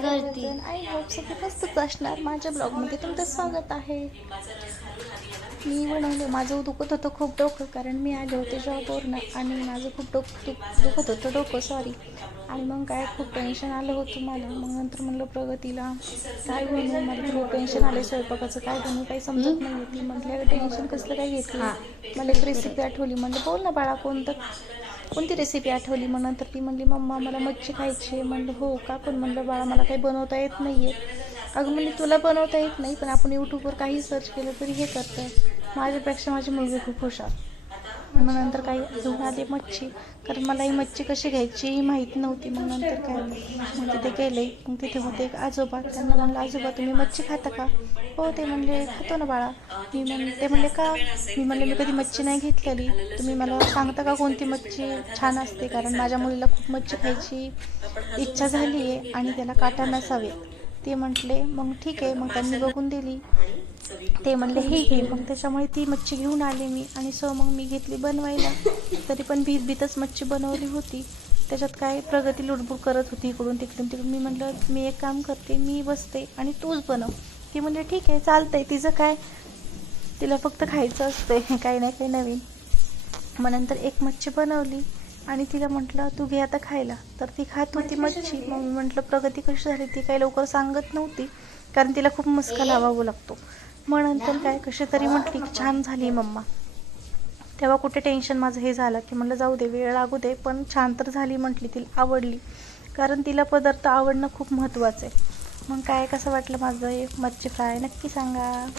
काय करते? I hope सगळे मस्तच असणार. माझ्या ब्लॉगमध्ये तुमचं स्वागत आहे. मी बनवलं, माझं दुखत होतं खूप डोकं, कारण मी आले होते जॉबवरनं आणि माझं खूप दुखत होतं डोकं, सॉरी. आणि मग काय खूप टेन्शन आलं होतं मला. मग नंतर म्हणलं प्रगतीला काय बनवू, मला खूप टेन्शन आले स्वयंपाकाचं, काय बनवू काही समजत नाही. ती म्हटलं टेन्शन कसलं काय घेतलं. मला एक रेसिपी आठवली. म्हणलं बोल ना बाळा, कोणती रेसिपी आठवली. मग नंतर ती म्हणली मम्मा मला मच्छी खायची आहे. म्हणलं हो का, पण म्हणलं बाळा मला काही बनवता येत नाही आहे. अगं म्हणली तुला बनवता येत नाही, पण आपण यूट्यूबवर काही सर्च केलं तरी हे करतं. माझ्यापेक्षा माझी मुलगी खूप हुशार. मग नंतर काही घेऊन आले मच्छी, कारण मला ही मच्छी कशी घ्यायची ही माहीत नव्हती. मग नंतर काय मग तिथे गेले. मग तिथे होते एक आजोबा. त्यांना म्हणलं आजोबा तुम्ही मच्छी खाता का. हो ते म्हणले खातो ना बाळा. ते म्हणले का. मी म्हणले मी कधी मच्छी नाही घेतलेली, तुम्ही मला सांगता का कोणती मच्छी छान असते, कारण माझ्या मुलीला खूप मच्छी खायची इच्छा झाली आहे आणि त्याला काटा नसावे. ते म्हटले मग ठीक आहे. मग त्यांनी बघून दिली. ते म्हणले हे घे. मग त्याच्यामुळे ती मच्छी घेऊन आले मी, आणि मग मी घेतली बनवायला. तरी पण भीतच मच्छी बनवली होती. त्याच्यात काय प्रगती लुडबुड करत होती इकडून तिकडून. मी म्हटलं मी एक काम करते, मी बसते आणि तूच बनव. ती म्हणले ठीक आहे चालतंय. तिचं काय, तिला फक्त खायचं असतंय काही नाही काही नवीन. मग नंतर एक मच्छी बनवली आणि तिला म्हटलं तू घे आता खायला. तर ती खात होती मच्छी. मग मी म्हटलं प्रगती कशी झाली. ती काही लवकर सांगत नव्हती, कारण तिला खूप मस्का लावावा लागतो. मग नंतर काय कशी तरी म्हटली की छान झाली मम्मा. तेव्हा कुठे टेन्शन माझं हे झालं की म्हणलं जाऊ दे, वेळ लागू दे, पण छान तर झाली म्हटली. तिला आवडली, कारण तिला पदार्थ आवडणं खूप महत्त्वाचं आहे. मग काय कसं वाटलं माझं हे मच्छी फ्राय नक्की सांगा.